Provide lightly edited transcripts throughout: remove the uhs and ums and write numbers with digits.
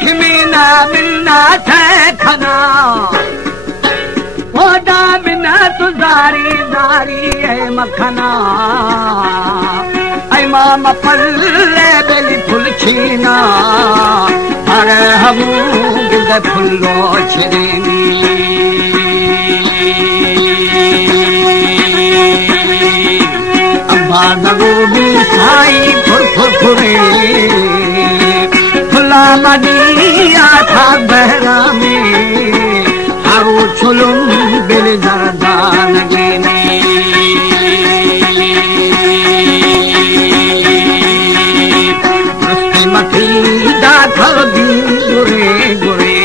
खिमीना मिलना थे खना ओदा बिना तुजारी दारी है मखना ऐ मामा पल्ले बेली फुल छीना अरे हम गिद फुल्लो छेनी अम्बा नगोबी साई फुर फुर फुरे फुला मदिया था बहरा में हारू छुलुम बिल जरदान गेने रस्ते मथी दाखल भी गुरे गुरे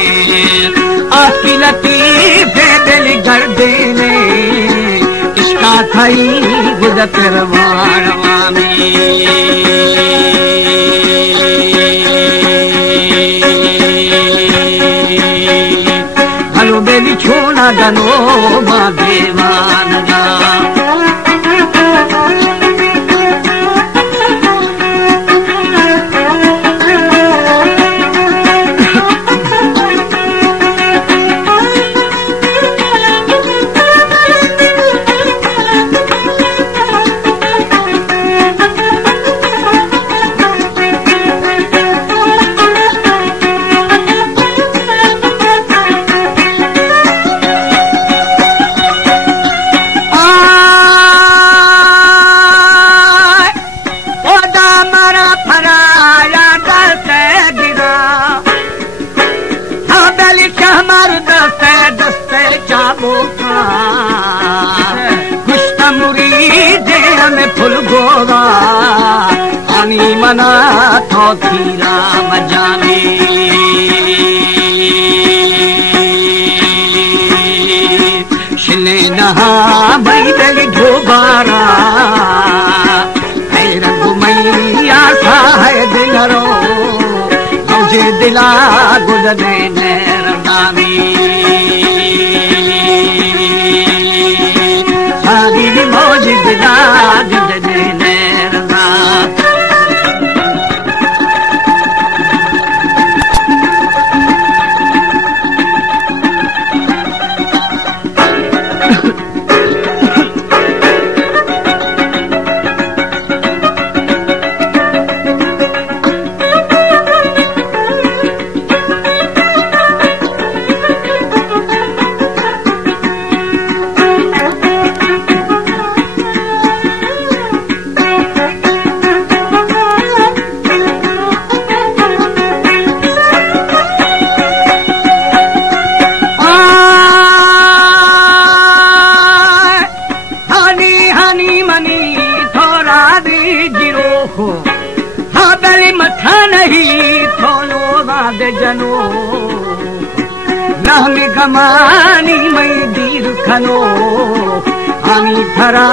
आकी लतीफे बिल गर्देने इश्का थई गुद परवारवा में बेली छोना गनो मा देवान गा मना तो थीरा मजाने शिले नहा मई दली दोबारा रघुमैया सा है दिलरो मुझे दिला गुद देने रदानी सारी मौज दिला गुद देने जनो नहमी गमानी मई दीर खनो हमी थरा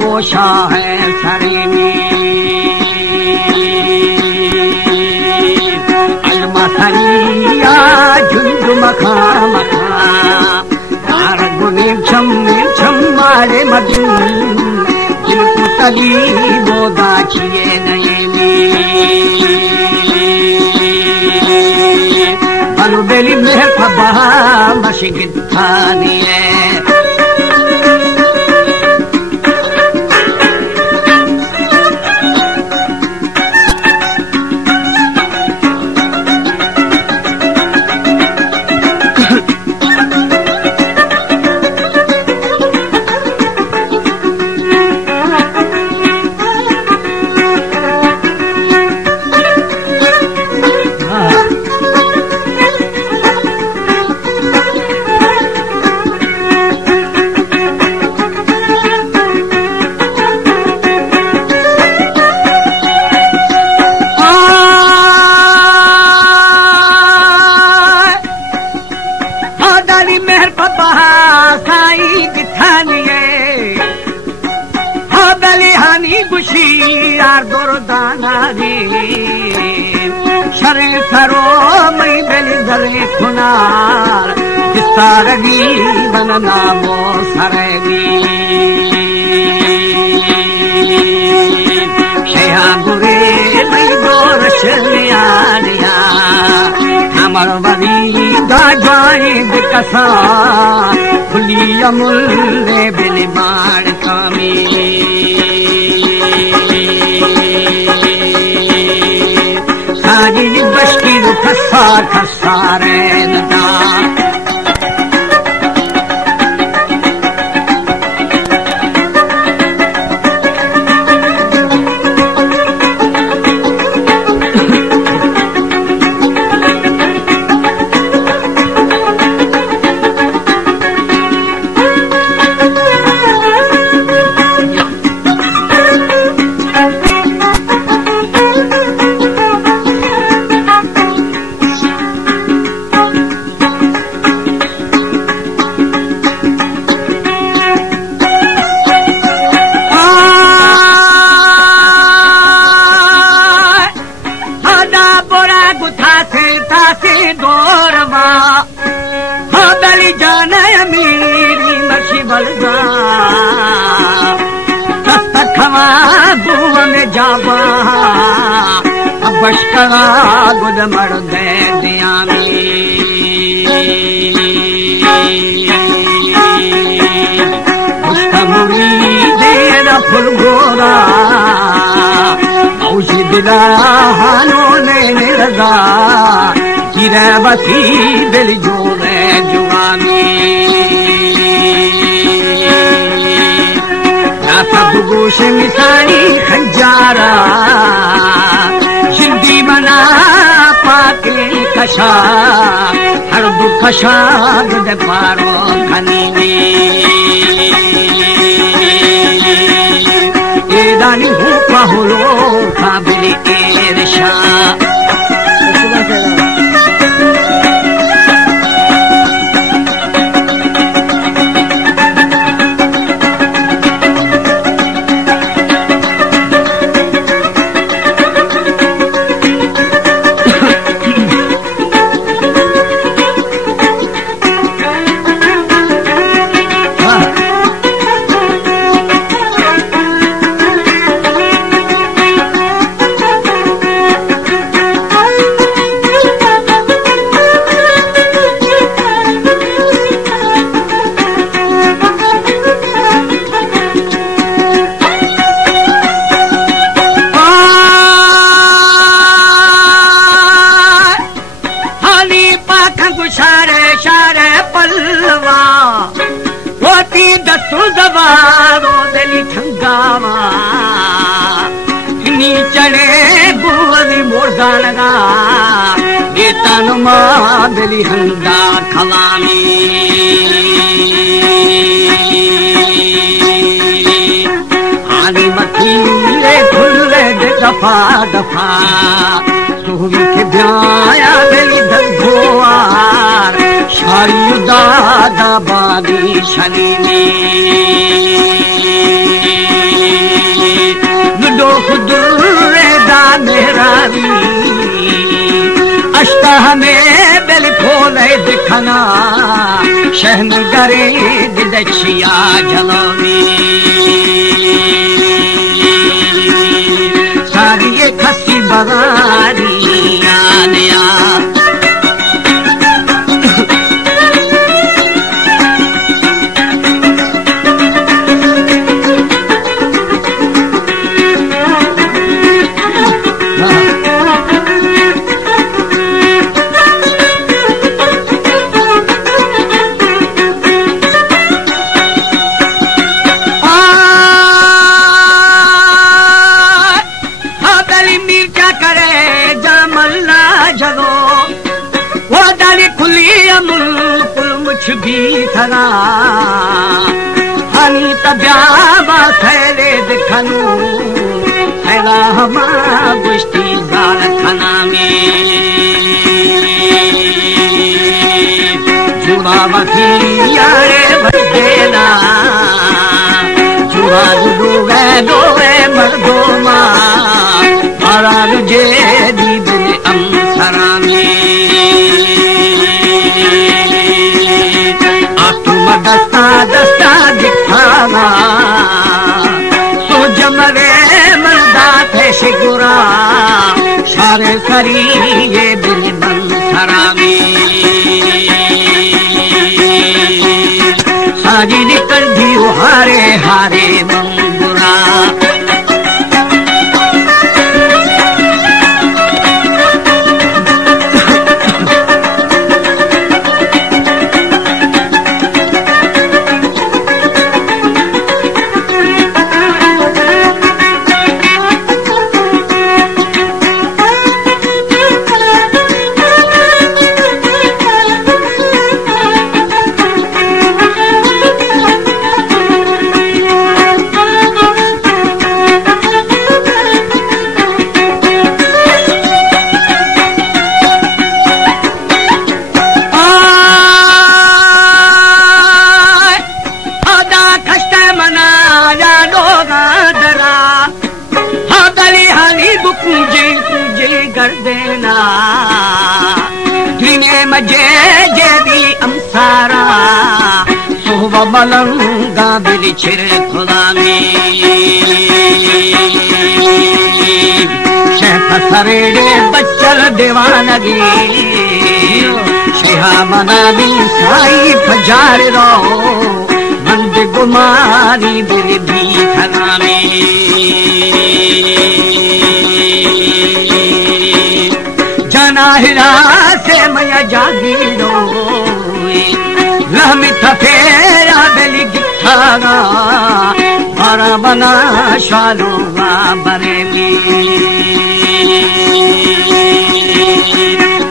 वो शाह सरे में अलमसरिया झुंझ मखा मखा तार गुने छम मारे मधु जिनको तली बोदा छिए नए में Alu beli meher pabah masih kita nih. शरे सरो मई बेली जले खुनार जिस्तारगी बनना मो सरेगी शेहा बुरे मई गोरश लिया परवरी गाजवानी दिकसा खुली अमुल्ले बिल बाण कामी सारी बश्ती खसा खसा रहना बशकरा गुद मर दे दिया मुरी देर फुल गोरा औसी दिला हानो ने रजा गिरा बसी बिल जोड़े जुआनी सब गोश मिसानी खंजारा जिंदी मना पाके कशा हर दुख शाद दे पारो खनी ए दानी हो पाहुलो काबिल एरशा दिली हंदा खलामी आनी मथीले खुले दे दफा दफा सुहवी के ब्याया दिली धोआर शारी दादा बादी शनीनी नुडो खुदुरे दा मेहरावी अष्टा हमें बिल खोले दिखना शहन गरे दिदचिया जलोनी सारी ये खसी बगारी आनिया भी थना हनी तब्याबा थैले दिखनू थैला हमा गुश्ती जाल थना में जुबा बखी यारे बदेना जुबा दो वे मर्दो मा हरा जे दी बिल अमसरा में दस्ता दस्ता दिखावा तो जमरे मर्दा थे शिगुरा सारे सरी ये बिल बंसरा में जी निकल दी हारे हारे मंगुरा गर्देना दिने मजे जेदी अमसारा सोहब मलंगा बिल छिर खुदा में शेख सरेड़े बच्चल दीवानगी शेहा मना भी साई फजार रो बंद गुमारी बिल भी खना में जनाहिरा से मया जागीरो लहमी थफेरा बेली गिठाना बारा बना शालूवा बरेली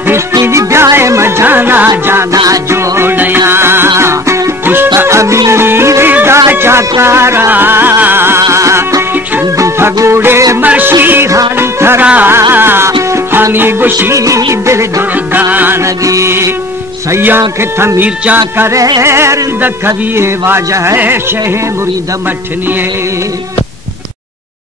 रिश्ती ब्याह मजाना जाना जोड़या पुष्प अमीर दा चाकारा छुंदू फगुड़े मर्शी हानी थरा हानी गुशी दिल दुर्दानगी सैया के थमीरचा करे रिंद कविए वाजह शहे मुरीद मठनिए।